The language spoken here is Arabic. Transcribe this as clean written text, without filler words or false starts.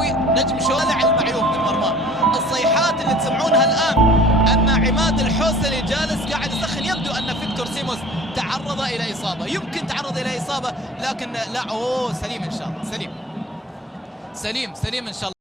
الشناوي نجم شوالع المعيوف من مرماه. الصيحات اللي تسمعونها الان ان عماد الحوسلي جالس قاعد يسخن، يبدو ان فيكتور سيموس تعرض الى اصابه، يمكن تعرض الى اصابه، لكن لا. اوه سليم ان شاء الله، سليم ان شاء الله.